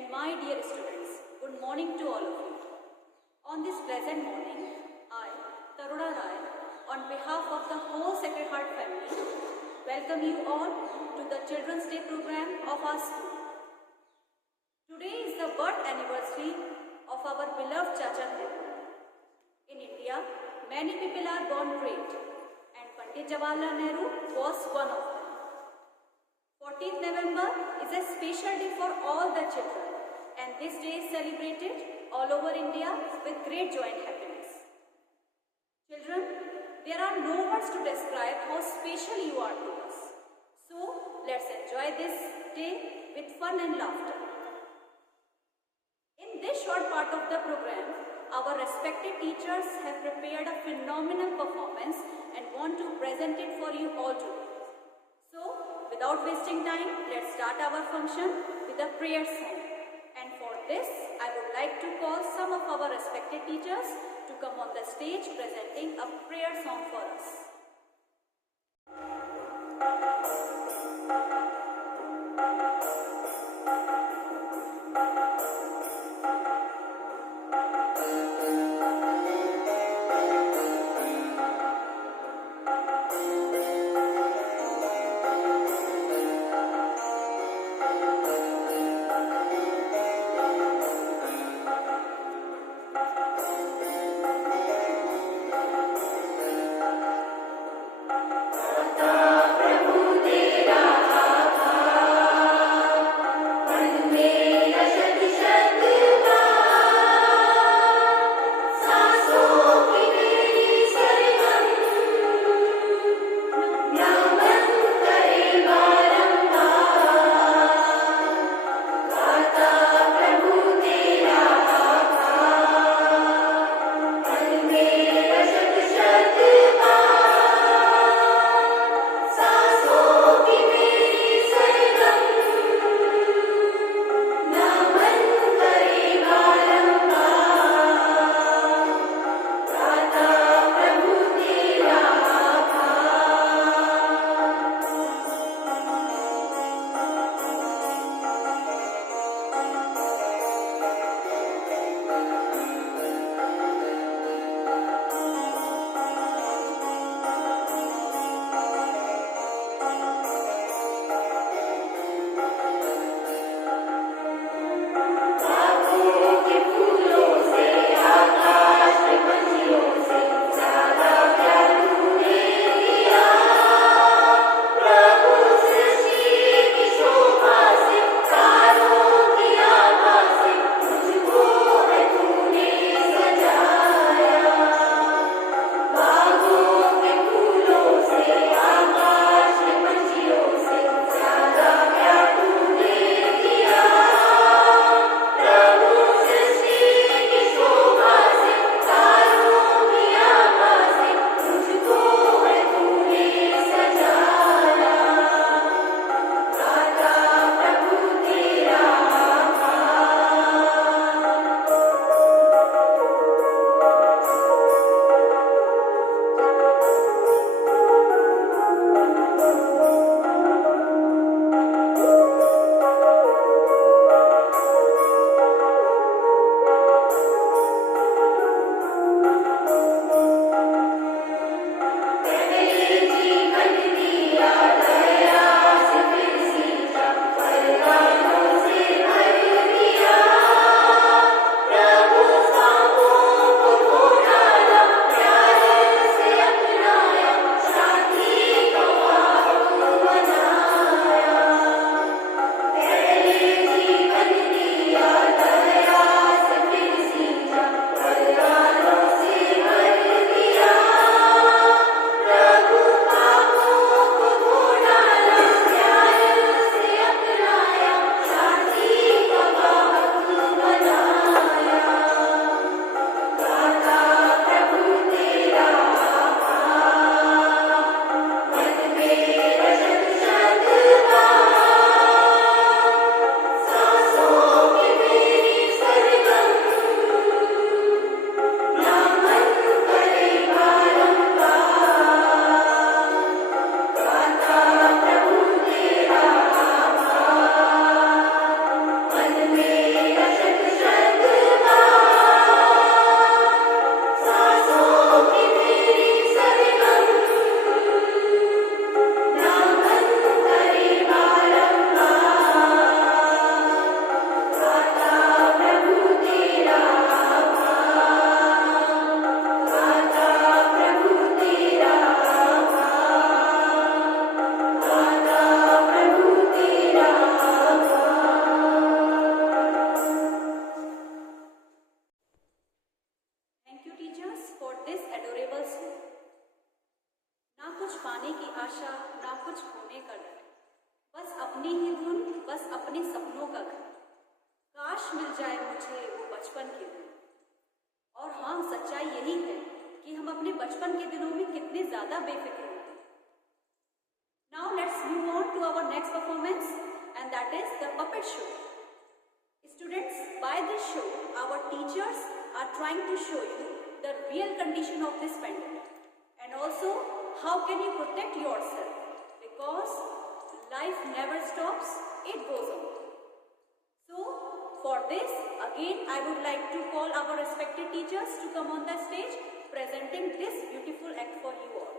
and my dear students, good morning to all of you. On this pleasant morning, I, Taruna Rai, on behalf of the whole Sacred Heart family, welcome you all to the Children's Day program of our school. Today is the birth anniversary of our beloved Chacha Nehru. In India, many people are born great, and Pandit Jawaharlal Nehru was one of them. 14th November is a special day for all the children, and this day is celebrated all over India with great joy and happiness. Children, there are no words to describe how special you are to us. So, let's enjoy this day with fun and laughter. In this short part of the program, our respected teachers have prepared a phenomenal performance and want to present it for you all today. So, without wasting time, let's start our function with a prayer song. And for this, I would like to call some of our respected teachers to come on the stage presenting a prayer song for us. मिल जाए मुझे वो बचपन के दिन। और हाँ, सच्चाई यही है कि हम अपने बचपन के दिनों में कितने ज्यादा बेफिक्र होते हैं। Now let's move on to our next performance and that is the puppet show. Students, by this show, our teachers are trying to show you the real condition of this pandemic and also how can you protect yourself, because life never stops, it goes on. So, for this, again I would like to call our respected teachers to come on the stage presenting this beautiful act for you all.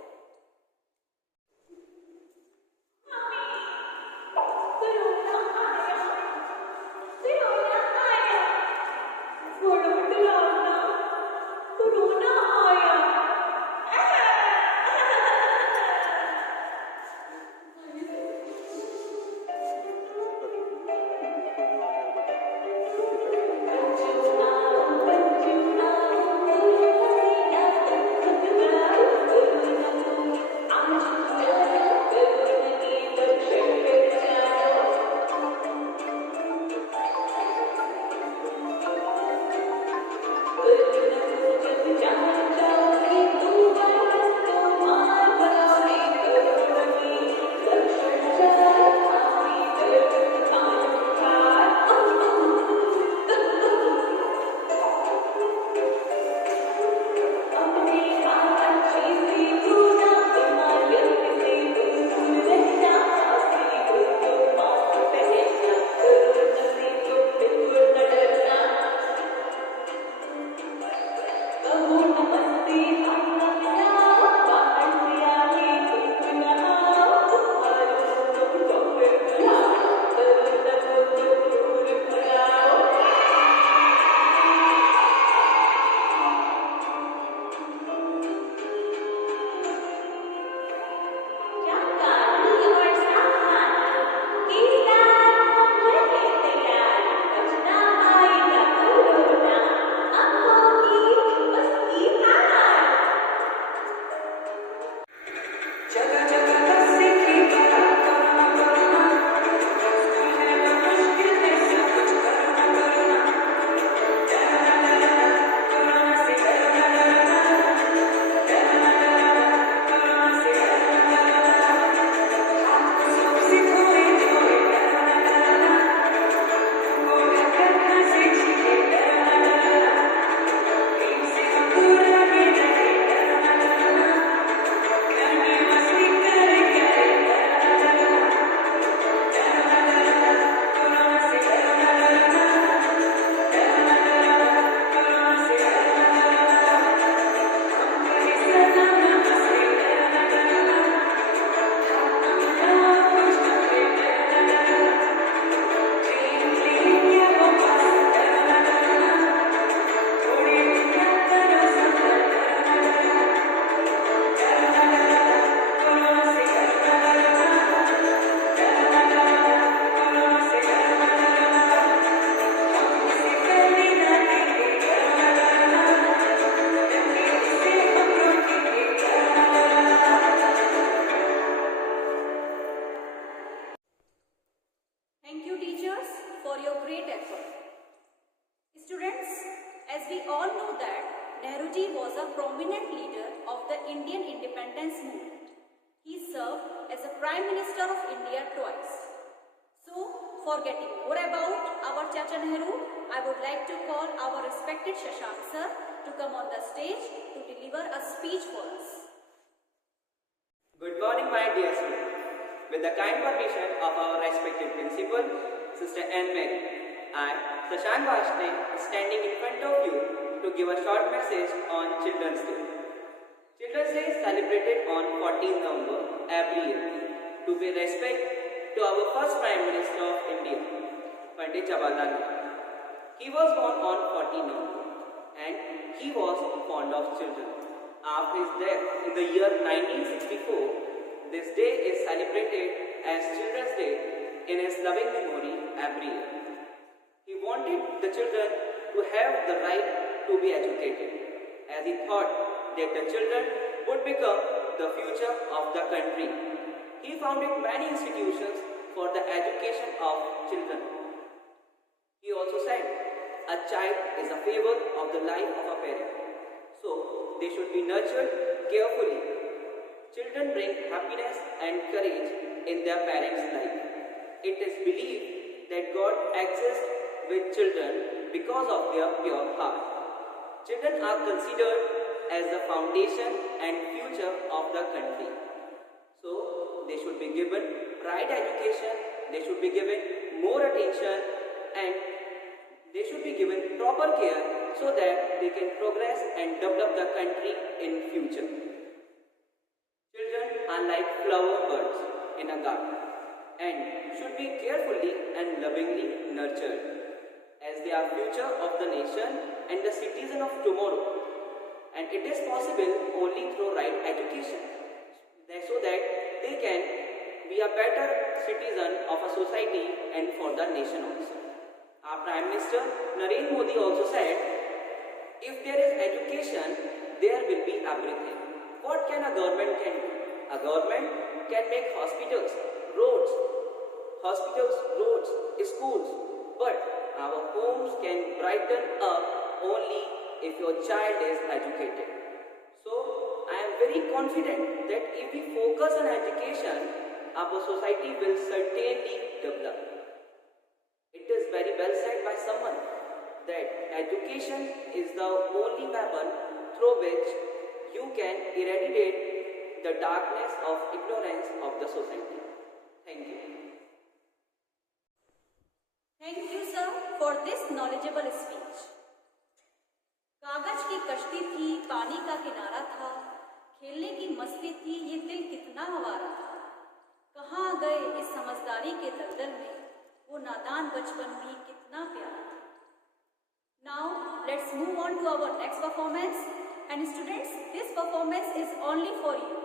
Thank you teachers for your great effort. Students, as we all know that Nehruji was a prominent leader of the Indian independence movement. He served as a Prime Minister of India twice. So, for getting more about our Chacha Nehru, I would like to call our respected Shashank sir to come on the stage to deliver a speech for us. Good morning, my dear students. With the kind permission of our respected principal, Sister Anne Mary, I, Shashank Bhashne, standing in front of you to give a short message on Children's Day. Children's Day is celebrated on 14 November every year to pay respect to our first Prime Minister of India, Pandit Jawaharlal Nehru. He was born on 14 November and he was fond of children. After his death in the year 1964, this day is celebrated as Children's Day in his loving memory every year. He wanted the children to have the right to be educated, as he thought that the children would become the future of the country. He founded many institutions for the education of children. He also said a child is a favor of the life of a parent. So, they should be nurtured carefully. Children bring happiness and courage in their parents' life. It is believed that God exists with children because of their pure heart. Children are considered as the foundation and future of the country. So, they should be given right education, they should be given more attention, and they should be given proper care so that they can progress and develop the country in future. Children are like flower buds in a garden and should be carefully and lovingly nurtured, as they are future of the nation and the citizen of tomorrow. And it is possible only through right education, so that they can be a better citizen of a society and for the nation also. Our Prime Minister Narendra Modi also said, if there is education, there will be everything. What can a government can do? A government can make hospitals, roads, schools, but our homes can brighten up only if your child is educated. So, I am very confident that if we focus on education, our society will certainly develop. It is very well said by someone that education is the only weapon through which you can eradicate the darkness of ignorance of the society. Thank you. Thank you, sir, for this knowledgeable speech. कागज की कश्ती थी, पानी का किनारा था, खेलने की मस्ती थी, ये दिल कितना आवारा था। कहाँ गए इस समझदारी के दलदल में, वो नादान बचपन भी कितना प्यारा था। Now let's move on to our next performance, and students, this performance is only for you.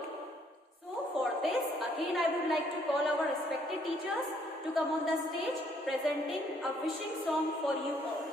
So for this, again I would like to call our respected teachers to come on the stage presenting a wishing song for you all.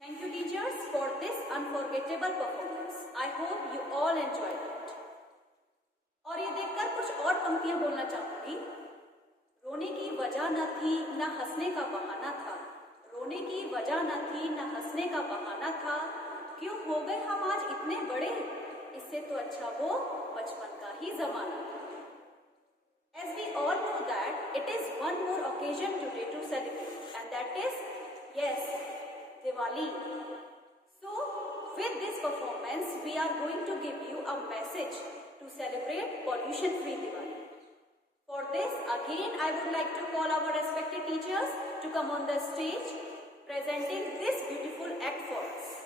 Thank you teachers for this unforgettable performance. I hope you all enjoyed it. और ये देखकर कुछ और पंक्तियां बोलना चाहूंगी। रोने की वजह न थी न हंसने का बहाना था, रोने की वजह न थी न हंसने का बहाना था, क्यों हो गए हम आज इतने बड़े, इससे तो अच्छा वो बचपन का ही जमाना था। As we all know that it is one more occasion today to celebrate, and that is, yes, Diwali. So, with this performance, we are going to give you a message to celebrate pollution-free Diwali. For this, again, I would like to call our respected teachers to come on the stage, presenting this beautiful act for us.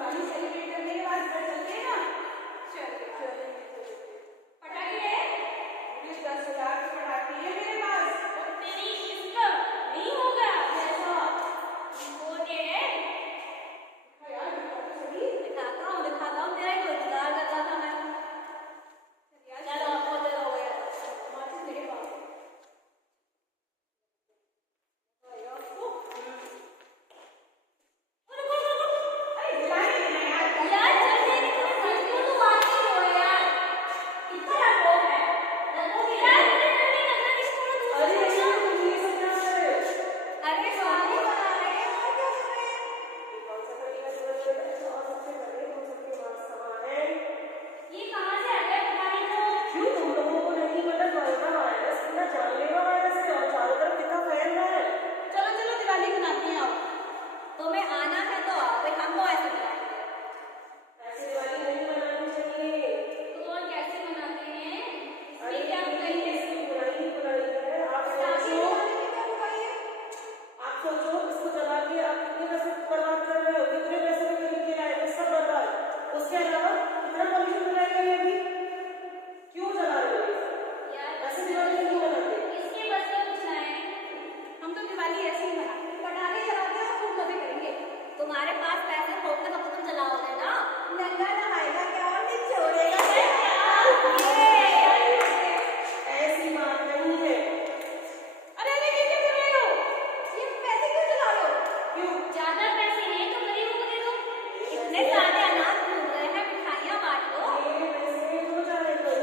Diwali celebrate करने के बाद घर चलते हैं ना। चलिए पटाखे है, 10,000 के पटाखे है मेरे पास। और तेरी इसका नहीं होगा ऐसा इम्पोर्टेड है। यार दिखाता हूँ तेरा ही रोजगार कर रहा था मैं। चलो आपको दे दो यार, माचिस मेरे पास है। तुम्हारे पास पैसे होंगे तो तुम चलाओगे ना। नंगा नहाएगा क्या और नहीं छोड़ेगा ऐसी बात नहीं है। अरे अरे क्या कर रहे हो? ये पैसे क्यों चला रहे हो? क्यों? ज्यादा पैसे हैं तो गरीबों को दे दो। इतने सारे अनाज घूम रहे हैं, मिठाइयाँ बांट लो। ये पैसे क्यों जा रहे हो?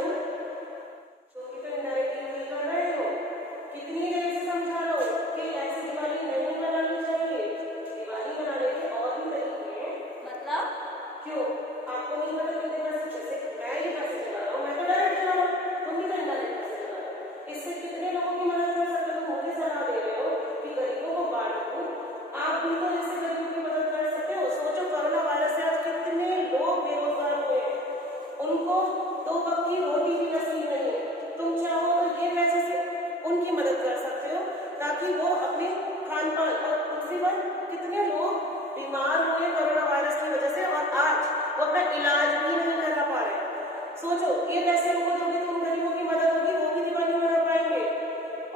चौकी पे डायरेक्टली कर रहे हो। कितनी देर से समझा रहा हूँ कि ऐसी दिवाली नहीं मनानी चाहिए। दिवाली मनाने के और भी तरीके हैं। मतलब क्यों? आपको नहीं पता कितने पैसे जैसे मैं ये पैसे चला रहा हूँ, मैं तो डायरेक्ट चला रहा हूँ, तुम भी कहीं डायरेक्ट पैसे चला रहे हो। इससे कितने लोगों की मदद कर सकते हो? मुझे सलाह दे रहे हो कि गरीबों को बांट दो। आप भी तो जैसे गरीबों की मदद कर सकते हो। सोचो कोरोना वायरस से आज कितने लोग बेरोजगार हुए हैं, उनको 2 वक्त की रोटी भी नसीब नहीं है। तुम चाहो तो ये पैसे से उनकी मदद कर सकते हो ताकि वो अपने खान पान और दूसरी बात कितने लोग बीमार हुए कोरोना वायरस की वजह से और आज वो अपना इलाज भी नहीं करा पा रहे। सोचो ये पैसे उनको दोगे तो उन गरीबों की मदद होगी, वो भी दिवाली मना पाएंगे।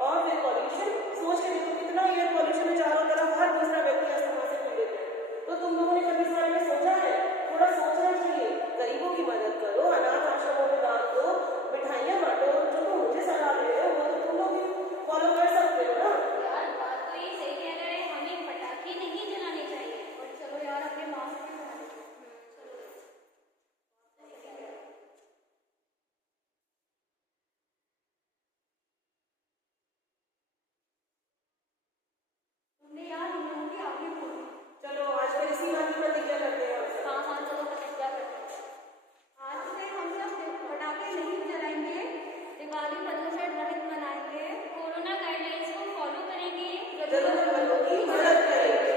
और फिर पॉल्यूशन सोच के देखो कितना एयर पॉल्यूशन है, चारों तरफ हर दूसरा व्यक्ति अस्थमा से पीड़ित है। तो तुम लोगों ने कभी इस बारे में सोचा है? थोड़ा सोचना चाहिए। गरीबों की मदद करो, अनाथ आश्रमों में दान दो, मिठाइयाँ बांटो। जो तुम मुझे सलाह दे रहे हो वो तो तुम लोग भी फॉलो कर सकते हो ना। यार बात तो ये सही कह रहे हैं, हमें पटाखे नहीं जलाने चाहिए। और चलो यार अपने मास्क भी पहन लो। तुमने यार इन लोगों की आगे बोली। चलो आजकल इसी बात की प्रतिज्ञा करते हैं। हाँ चलो प्रतिज्ञा करते हैं। आज से हम सब पटाखे नहीं जलाएंगे, दिवाली प्रदूषण रहित मनाएंगे, कोरोना गाइडलाइंस को फॉलो करेंगे, जरूरतमंदों की मदद करेंगे।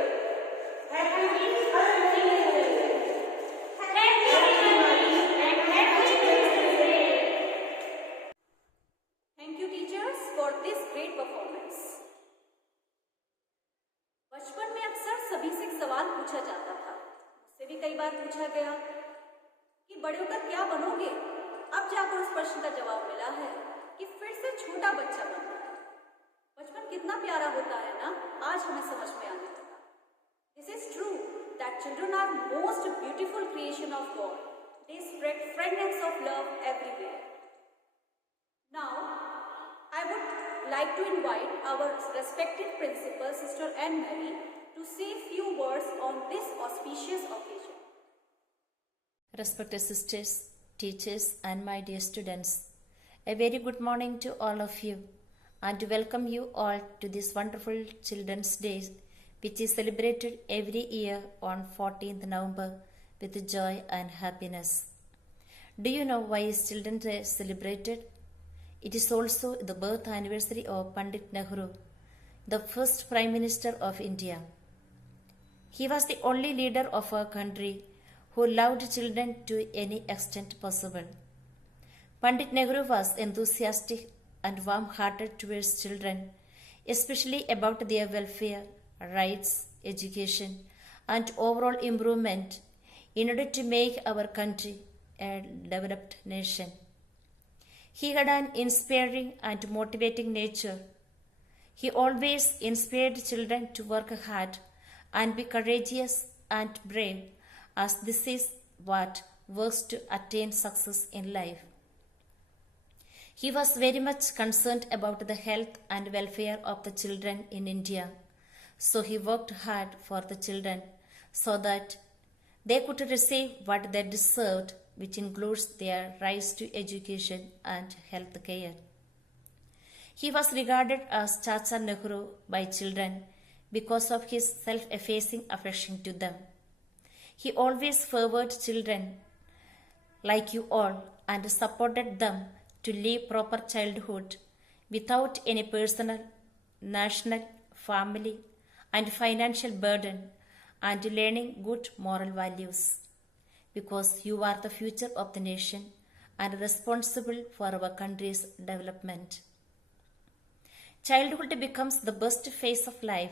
Thank you teachers for this great performance. बचपन में अक्सर सभी से एक सवाल पूछा जाता था, मुझसे भी कई बार पूछा गया कि बड़े होकर क्या बनोगे। अब जाकर उस प्रश्न का जवाब मिला है कि फिर से छोटा बच्चा बनना है। बचपन कितना प्यारा होता है ना, आज हमें समझ में आने लगा। This is true that children are most beautiful creation of God. They spread fragrance of love everywhere. Now, I would like to invite our respected principal, Sister Anne Mary, to say few words on this auspicious occasion. Respected sisters, teachers, and my dear students, a very good morning to all of you, and to welcome you all to this wonderful Children's Day, which is celebrated every year on 14th November with joy and happiness. Do you know why is Children's Day celebrated? It is also the birth anniversary of Pandit Nehru, the first Prime Minister of India. He was the only leader of our country who loved children to any extent possible. Pandit Nehru was enthusiastic and warm-hearted towards children, especially about their welfare, rights, education, and overall improvement. in order to make our country a developed nation. He had an inspiring and motivating nature. He always inspired children to work hard and be courageous and brave, as this is what works to attain success in life. He was very much concerned about the health and welfare of the children in India, so he worked hard for the children so that they could receive what they deserved, which includes their rights to education and health care. He was regarded as Chacha Nehru by children because of his self-effacing affection to them. He always favored children like you all and supported them to live proper childhood without any personal, national, family, and financial burden, and learning good moral values, because you are the future of the nation and responsible for our country's development. Childhood becomes the best phase of life,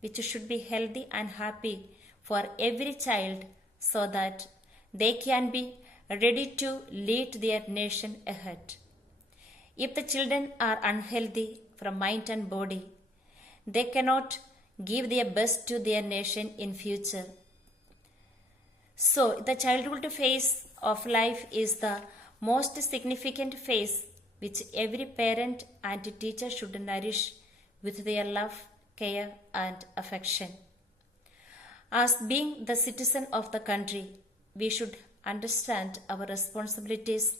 which should be healthy and happy for every child so that they can be ready to lead their nation ahead. If the children are unhealthy from mind and body, they cannot give their best to their nation in future. So, the childhood phase of life is the most significant phase which every parent and teacher should nourish with their love, care, and affection. As being the citizen of the country, we should understand our responsibilities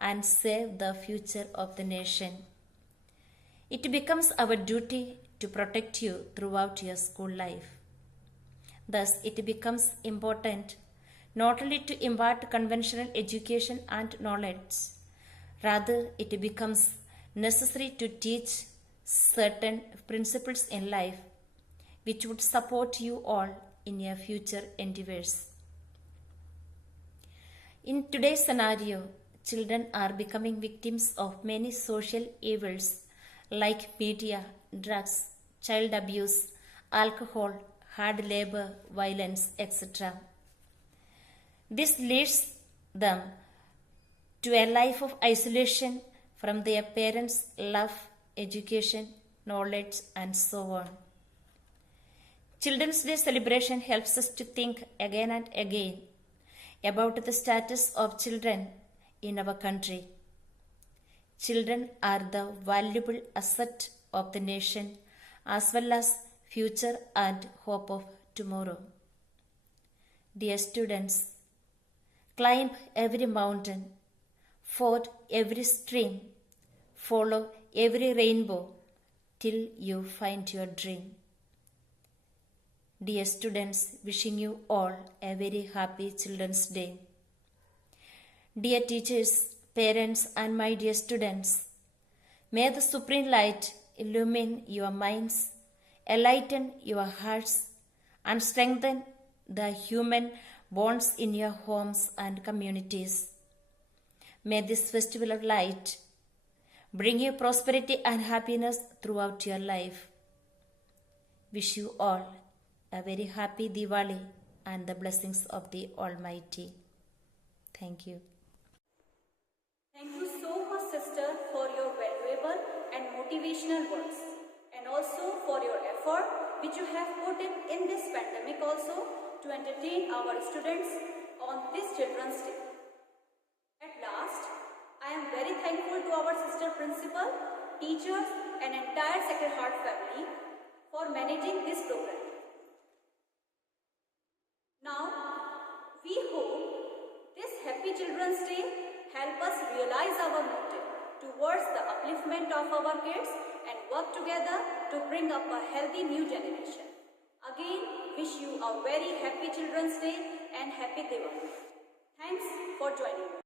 and save the future of the nation. It becomes our duty to protect you throughout your school life. Thus, it becomes important not only to impart conventional education and knowledge, rather it becomes necessary to teach certain principles in life which would support you all in your future endeavors. In today's scenario, children are becoming victims of many social evils like media, drugs, child abuse, alcohol, hard labor, violence, etc. This leads them to a life of isolation from their parents' love, education, knowledge, and so on. Children's Day celebration helps us to think again and again about the status of children in our country. Children are the valuable asset of the nation as well as future and hope of tomorrow. Dear students, climb every mountain, ford every stream, follow every rainbow till you find your dream. Dear students, wishing you all a very happy Children's Day. Dear teachers, parents, and my dear students, may the Supreme Light illumine your minds, enlighten your hearts, and strengthen the human bonds in your homes and communities. May this festival of light bring you prosperity and happiness throughout your life. Wish you all a very happy Diwali and the blessings of the Almighty. Thank you. Thank you so much, sister, for your valuable and motivational words, and also for your effort which you have put in this pandemic also to entertain our students on this Children's Day. At last, I am very thankful to our sister principal, teachers, and entire Sacred Heart family for managing this program. Now, we hope this happy Children's Day help us realize our motive towards the upliftment of our kids and work together to bring up a healthy new generation. Again, wish you a very happy Children's Day and happy Diwali. Thanks for joining me.